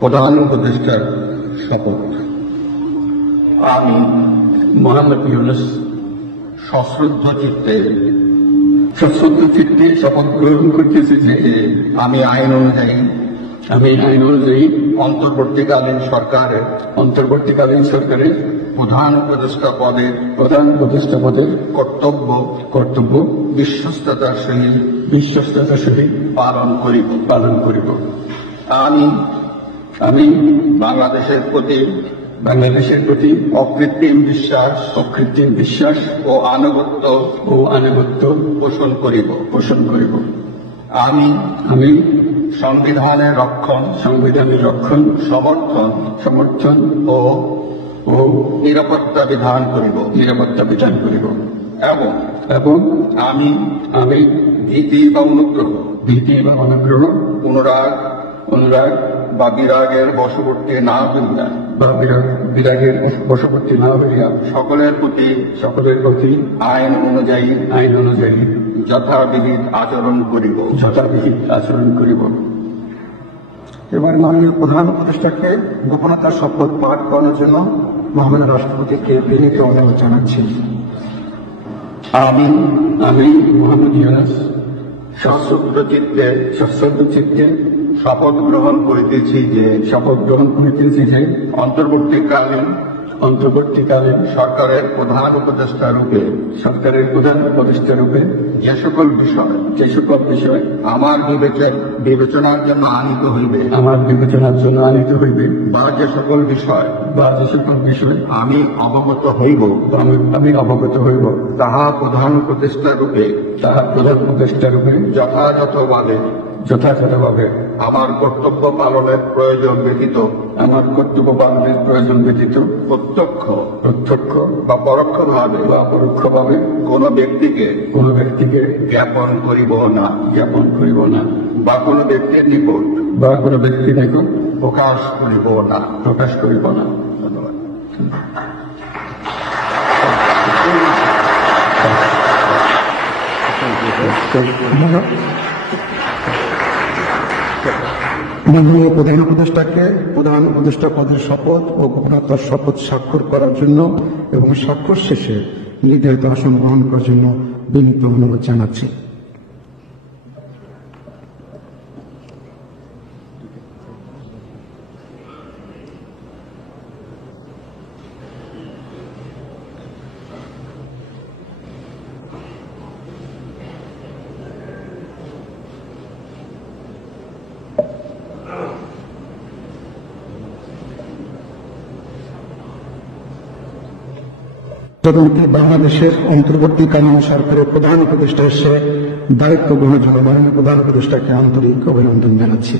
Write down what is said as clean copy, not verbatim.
প্রধান উপদেষ্টার শপথ। আমি মোহাম্মদ ইউনূস সশ্রদ্ধ চিত্তে শপথ গ্রহণ করতেছি যে আমি আইন অনুযায়ী অন্তর্বর্তীকালীন সরকারের প্রধান উপদেষ্টা পদের কর্তব্য বিশ্বস্ততার সহিত পালন করিব। আমি বাংলাদেশের প্রতি অকৃত্রিম বিশ্বাস ও আনুগত্য পোষণ করিব। আমি সংবিধানের রক্ষণ সমর্থন ও নিরাপত্তা বিধান করিব এবং আমি ভীতি বা অনুগ্রহ অনুরাগ বা বিরাগের বশবর্তী না হইয়া সকলের প্রতি আইন অনুযায়ী যথাবিধি আচরণ করিব। এবার মাননীয় প্রধান উপদেষ্টাকে গোপনতার শপথ পাঠ করার জন্য মহামান্য রাষ্ট্রপতিকে বিনীত অনুরোধ জানাচ্ছি। আমি মোহাম্মদ ইউনূস সশ্রদ্ধ চিত্তে শপথ গ্রহণ করিতেছি যে অন্তর্বর্তীকালীন সরকারের প্রধান উপদেষ্টা রূপে যে সকল বিষয় আমার বিবেচনার জন্য আনিত হইবে বা যে সকল বিষয় আমি অবগত হইব তাহা প্রধান উপদেষ্টা রূপে যথাযথভাবে আমার কর্তব্য পালনের প্রয়োজন ব্যতীত প্রত্যক্ষ বা পরোক্ষভাবে কোন ব্যক্তিকে জ্ঞাপন করিব না বা কোন ব্যক্তির নিকট প্রকাশ করিব না। ধন্যবাদ। মাননীয় প্রধান উপদেষ্টাকে প্রধান উপদেষ্টা পদের শপথ ও গোপনতার শপথ স্বাক্ষর করার জন্য এবং স্বাক্ষর শেষে নির্ধারিত আসন গ্রহণ করার জন্য বিনীত অনুরোধ জানাচ্ছি। বাংলাদেশের অন্তর্বর্তীকালীন সরকারের প্রধান উপদেষ্টা হিসেবে দায়িত্ব গ্রহণের জন্য মাননীয় প্রধান উপদেষ্টাকে আন্তরিক অভিনন্দন জানাচ্ছি।